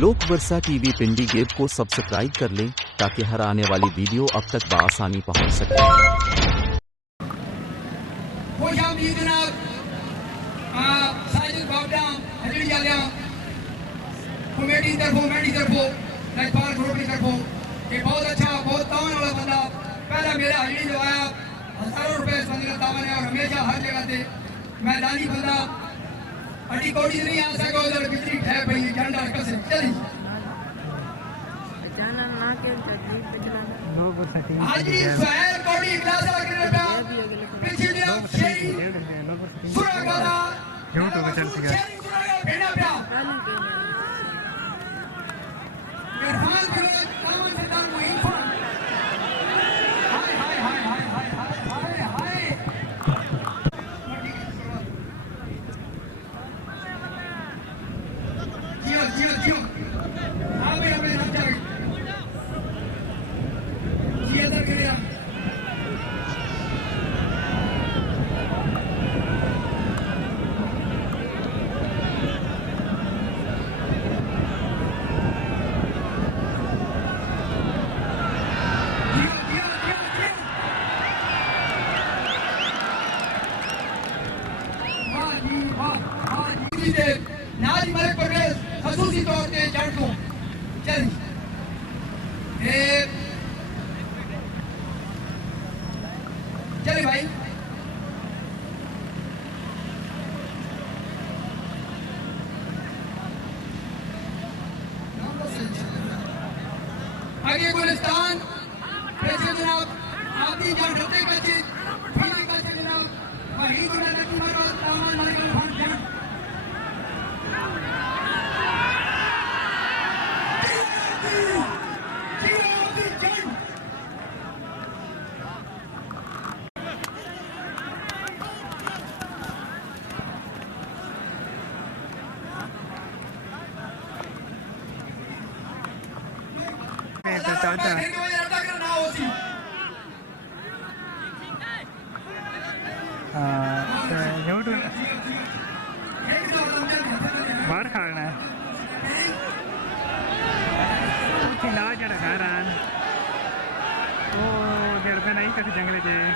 लोग वर्षा टीवी पिंडी गेब को सब्सक्राइब कर लें ताकि हर आने वाली वीडियो अब तक बआसानी पहुंच सके। बहुत अच्छा, बहुत तावन वाला बंदा। पहला मेरा हजरी जो आया हजारों रुपए इस बंदे का तावन है और हमेशा हर जगह से मैदानी बंदा अड़ी कोड़ी नहीं आ सको उधर बिजली ठह पई झंडा कसे चली हाजी शहर कोड़ी इखलास लगे पे पीछे दिया शेरी सुरग वाला क्यों तो चल गया भेड़ा पे इरफान के तावन से तान को इरफान हाय हाय हाय हाय हाय हाय हाय जियो जियो जियो आवे आवे रख जा जियो तक गया नाज मलिक परवेज खसूसी तौर पे जड़ को चल चले भाई आगे गुलिस्तान पैसे जनाब आदि जड़ ढलते का चीज फीली का जनाब वही गुना नकी मारो तामान मारो भान जड़ बाहर खाना है खिला जरा खा रहा है वो जड़ पे नहीं कभी जंगले जाए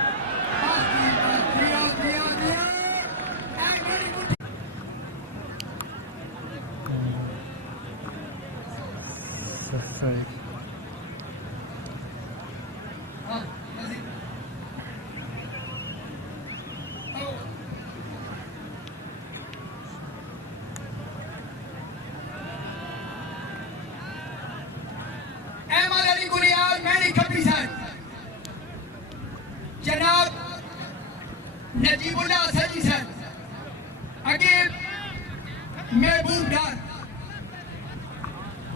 जनाब नजीबुल्लाह सजी सर आगे महबूब डार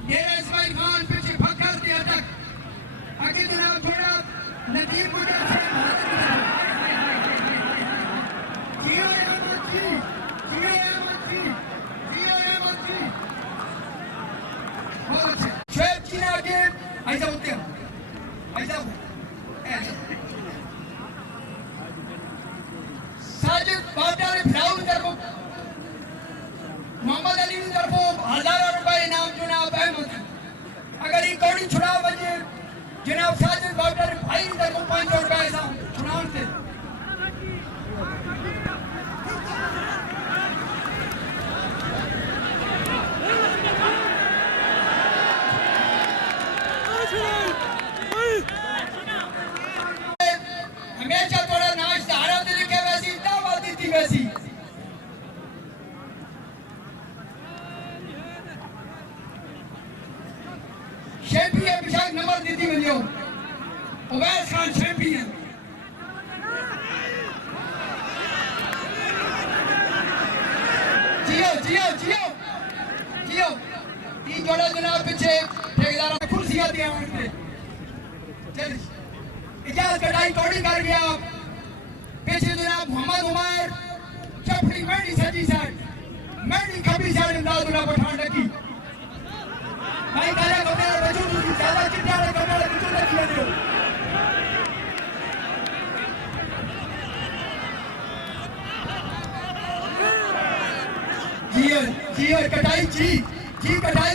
डेरा इस्माइल खान पीछे फकर दिया तक आगे जनाब थोड़ा नजीबुल्लाह जियो एमजी जियो एमजी जियो एमजी बहुत अच्छे शेख जी ने आगे ऐसा होते हैं ऐसा बाजार फ्राउड तरफो मोहम्मद अली की तरफो हजारों रुपए इनाम जनाब अहमद अगर ये कौड़ी छुड़ा बजे जनाब साजिद बाजार भाई की तरफो 500 रुपए ऐसा छुड़ाउन थे हमेशा थोड़ा नाच सहारा दे लिखे वैसी दावत दी वैसी चैंपियन विशाख नंबर दी मिलियो उवैस खान चैंपियन जियो जियो जियो जियो ये जोड़ा जनाब पीछे ठेकेदार कुर्सियां दिया उनके चल इजाज़त कटाई कौड़ी कर गया पीछे जनाब मोहम्मद उमर चपड़ी मेडी सजी साइड मेडी खबी साइड इमदादुल्लाह पठान लगी भाई काले कपड़े बच्चों की ज्यादा चिट्ठा वाले कपड़े बच्चों लगी है जियो जियो कटाई जी जी कटाई